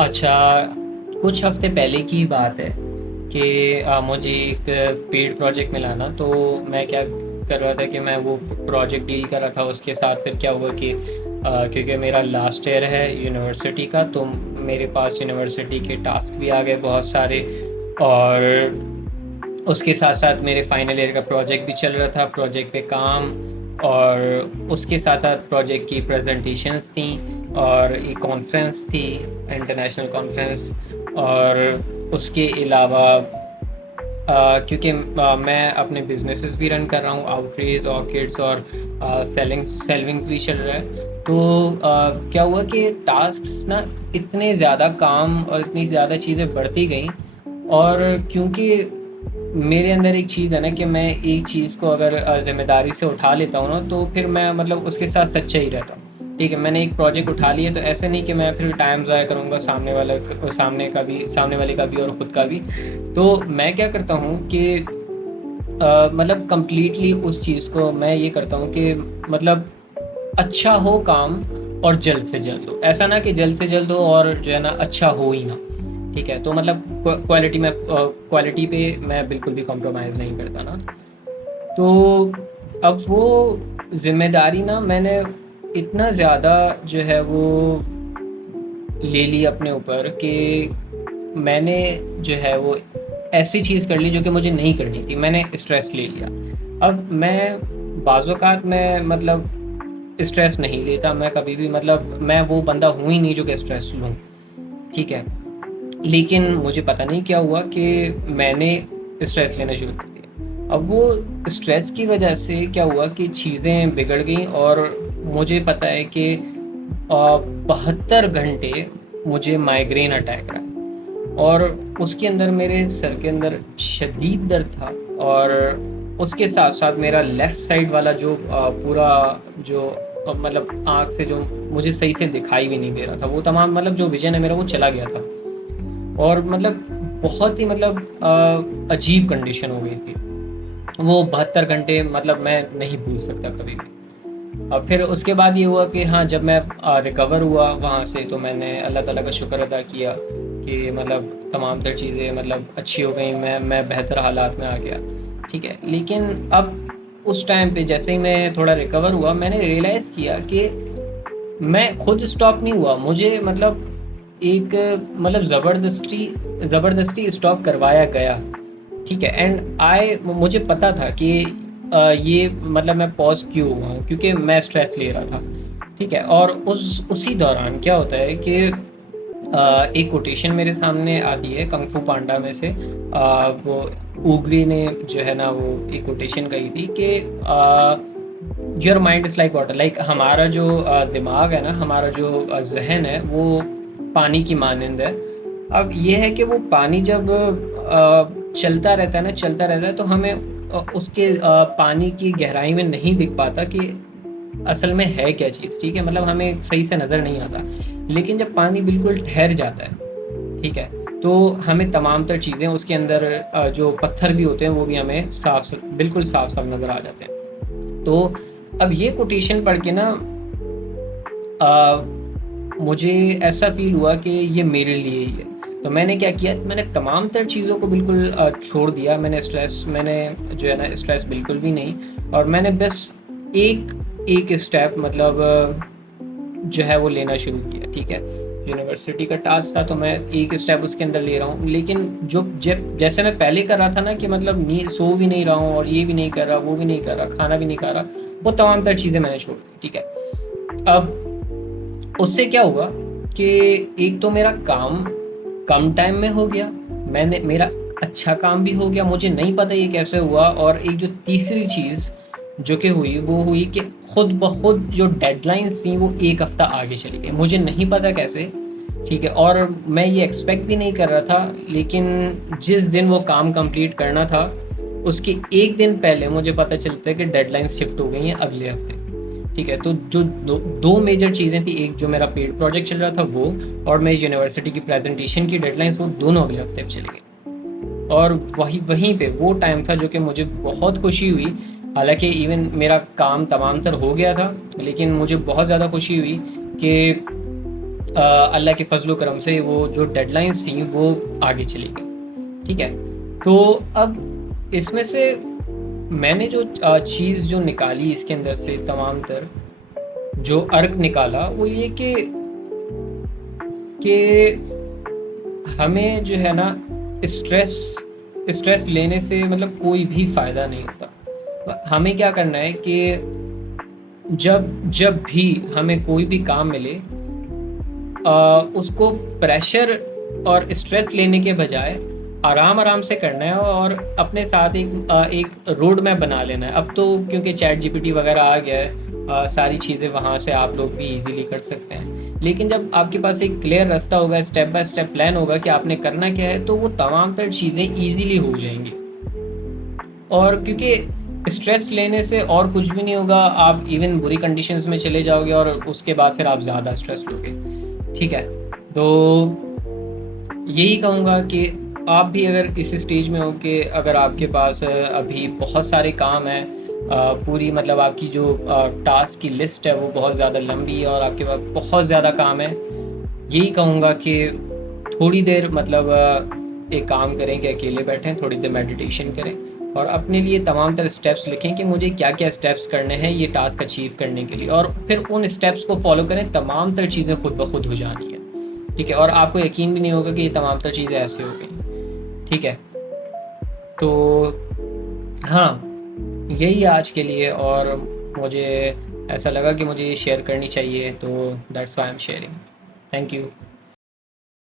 अच्छा, कुछ हफ्ते पहले की बात है कि मुझे एक पेड प्रोजेक्ट मिला ना, तो मैं क्या कर रहा था कि मैं वो प्रोजेक्ट डील कर रहा था। उसके साथ फिर क्या हुआ कि क्योंकि मेरा लास्ट ईयर है यूनिवर्सिटी का, तो मेरे पास यूनिवर्सिटी के टास्क भी आ गए बहुत सारे। और उसके साथ साथ मेरे फाइनल ईयर का प्रोजेक्ट भी चल रहा था, प्रोजेक्ट पे काम। और उसके साथ साथ प्रोजेक्ट की प्रेजेंटेशंस थी, और एक कॉन्फ्रेंस थी, इंटरनेशनल कॉन्फ्रेंस। और उसके अलावा क्योंकि मैं अपने बिजनेसेस भी रन कर रहा हूँ, आउटरीच ऑर्किड्स, और सेलिंग्स भी चल रहा है। तो क्या हुआ कि टास्क्स ना, इतने ज़्यादा काम और इतनी ज़्यादा चीज़ें बढ़ती गई। और क्योंकि मेरे अंदर एक चीज़ है ना कि मैं एक चीज़ को अगर ज़िम्मेदारी से उठा लेता हूँ ना, तो फिर मैं मतलब उसके साथ सच्चा ही रहता हूँ। ठीक है, मैंने एक प्रोजेक्ट उठा लिया तो ऐसे नहीं कि मैं फिर टाइम ज़ाया करूँगा सामने वाले का भी और ख़ुद का भी। तो मैं क्या करता हूँ कि मतलब कंप्लीटली उस चीज़ को मैं ये करता हूँ कि मतलब अच्छा हो काम, और जल्द से जल्द हो। ऐसा ना कि जल्द से जल्द हो और जो है ना अच्छा हो ही ना। ठीक है, तो मतलब क्वालिटी पे मैं बिल्कुल भी कॉम्प्रोमाइज़ नहीं करता ना। तो अब वो ज़िम्मेदारी ना मैंने इतना ज़्यादा जो है वो ले ली अपने ऊपर कि मैंने जो है वो ऐसी चीज़ कर ली जो कि मुझे नहीं करनी थी। मैंने स्ट्रेस ले लिया। अब मैं बाज़-औक़ात मैं मतलब स्ट्रेस नहीं लेता, मैं कभी भी मतलब मैं वो बंदा हूँ ही नहीं जो कि स्ट्रेस लूँ। ठीक है? लेकिन मुझे पता नहीं क्या हुआ कि मैंने स्ट्रेस लेना शुरू कर दिया। अब वो स्ट्रेस की वजह से क्या हुआ कि चीज़ें बिगड़ गईं, और मुझे पता है कि 72 घंटे मुझे माइग्रेन अटैक रहा है। और उसके अंदर मेरे सर के अंदर शदीद दर्द था। और उसके साथ-साथ मेरा लेफ़्ट साइड वाला जो पूरा जो मतलब आँख से जो मुझे सही से दिखाई भी नहीं दे रहा था, वो तमाम मतलब जो विज़न है मेरा वो चला गया था। और मतलब बहुत ही मतलब अजीब कंडीशन हो गई थी। वो 72 घंटे मतलब मैं नहीं भूल सकता कभी भी। और फिर उसके बाद ये हुआ कि हाँ, जब मैं रिकवर हुआ वहाँ से, तो मैंने अल्लाह ताला का शुक्र अदा किया कि मतलब तमाम तर चीज़ें मतलब अच्छी हो गई, मैं बेहतर हालात में आ गया। ठीक है, लेकिन अब उस टाइम पे जैसे ही मैं थोड़ा रिकवर हुआ, मैंने रियलाइज़ किया कि मैं खुद स्टॉप नहीं हुआ। मुझे मतलब एक मतलब ज़बरदस्ती स्टॉप करवाया गया। ठीक है, एंड मुझे पता था कि ये मतलब मैं पॉज़ क्यों हुआ हूँ, क्योंकि मैं स्ट्रेस ले रहा था। ठीक है, और उसी दौरान क्या होता है कि एक कोटेशन मेरे सामने आती है कंग फू पांडा में से। वो उगली ने जो है ना वो एक कोटेशन कही थी कि your mind is like water. Like हमारा जो दिमाग है ना, हमारा जो ज़हन है वो पानी की मानंद है। अब ये है कि वो पानी जब चलता रहता है ना, चलता रहता है, तो हमें उसके पानी की गहराई में नहीं दिख पाता कि असल में है क्या चीज़। ठीक है, मतलब हमें सही से नज़र नहीं आता। लेकिन जब पानी बिल्कुल ठहर जाता है, ठीक है, तो हमें तमाम तर चीज़ें उसके अंदर जो पत्थर भी होते हैं वो भी हमें बिल्कुल साफ-साफ नज़र आ जाते हैं। तो अब ये कोटेशन पढ़ के ना मुझे ऐसा फ़ील हुआ कि ये मेरे लिए ही है। तो मैंने क्या किया, मैंने तमाम तर चीज़ों को बिल्कुल छोड़ दिया। मैंने जो है ना स्ट्रेस बिल्कुल भी नहीं। और मैंने बस एक स्टेप मतलब जो है वो लेना शुरू किया। ठीक है, यूनिवर्सिटी का टास्क था तो मैं एक स्टेप उसके अंदर ले रहा हूँ। लेकिन जो जैसे मैं पहले कर रहा था ना कि मतलब सो भी नहीं रहा हूँ, और ये भी नहीं कर रहा, वो भी नहीं कर रहा, खाना भी नहीं खा रहा, वो तमाम तर चीज़ें मैंने छोड़ दी। ठीक है, अब उससे क्या हुआ कि एक तो मेरा काम कम टाइम में हो गया, मेरा अच्छा काम भी हो गया, मुझे नहीं पता ये कैसे हुआ। और एक जो तीसरी चीज़ जो कि हुई, वो हुई कि खुद ब खुद जो डेडलाइन्स थी वो 1 हफ़्ता आगे चली गई। मुझे नहीं पता कैसे। ठीक है, और मैं ये एक्सपेक्ट भी नहीं कर रहा था। लेकिन जिस दिन वो काम कंप्लीट करना था, उसके 1 दिन पहले मुझे पता चलता है कि डेडलाइन्स शिफ्ट हो गई हैं अगले हफ़्ते। ठीक है, तो जो 2 मेजर चीज़ें थी, एक जो मेरा पेड प्रोजेक्ट चल रहा था वो, और मेरी यूनिवर्सिटी की प्रेज़ेंटेशन की डेडलाइन्स, वो दोनों अगले हफ़्ते पे चली गई। और वहीं पे वो टाइम था जो कि मुझे बहुत खुशी हुई। हालाँकि इवन मेरा काम तमाम तर हो गया था, लेकिन मुझे बहुत ज़्यादा खुशी हुई कि अल्लाह के फजल करम से वो जो डेडलाइंस थी वो आगे चली गई। ठीक है, तो अब इसमें से मैंने जो चीज़ जो निकाली इसके अंदर से तमाम तर जो अर्क निकाला वो ये कि हमें जो है ना स्ट्रेस स्ट्रेस लेने से मतलब कोई भी फ़ायदा नहीं होता। हमें क्या करना है कि जब जब भी हमें कोई भी काम मिले उसको प्रेशर और स्ट्रेस लेने के बजाय आराम आराम से करना है और अपने साथ एक रोड मैप बना लेना है। अब तो क्योंकि चैट जीपीटी वगैरह आ गया है, सारी चीज़ें वहाँ से आप लोग भी इजीली कर सकते हैं। लेकिन जब आपके पास एक क्लियर रास्ता होगा, स्टेप बाय स्टेप प्लान होगा कि आपने करना क्या है, तो वो तमाम तर चीज़ें ईजीली हो जाएंगी। और क्योंकि स्ट्रेस लेने से और कुछ भी नहीं होगा, आप इवन बुरी कंडीशंस में चले जाओगे और उसके बाद फिर आप ज़्यादा स्ट्रेस लोगे। ठीक है, तो यही कहूँगा कि आप भी अगर इस स्टेज में हो कि अगर आपके पास अभी बहुत सारे काम हैं, पूरी मतलब आपकी जो टास्क की लिस्ट है वो बहुत ज़्यादा लंबी है और आपके पास बहुत ज़्यादा काम है, यही कहूँगा कि थोड़ी देर मतलब एक काम करें कि अकेले बैठें, थोड़ी देर मेडिटेशन करें और अपने लिए तमाम तरह स्टेप्स लिखें कि मुझे क्या क्या स्टेप्स करने हैं ये टास्क अचीव करने के लिए, और फिर उन स्टेप्स को फॉलो करें। तमाम तरह चीज़ें खुद ब खुद हो जानी है। ठीक है, और आपको यकीन भी नहीं होगा कि ये तमाम तरह चीज़ें ऐसे हो गई। ठीक है, तो हाँ, यही है आज के लिए, और मुझे ऐसा लगा कि मुझे ये शेयर करनी चाहिए, तो that's why I am sharing. Thank you.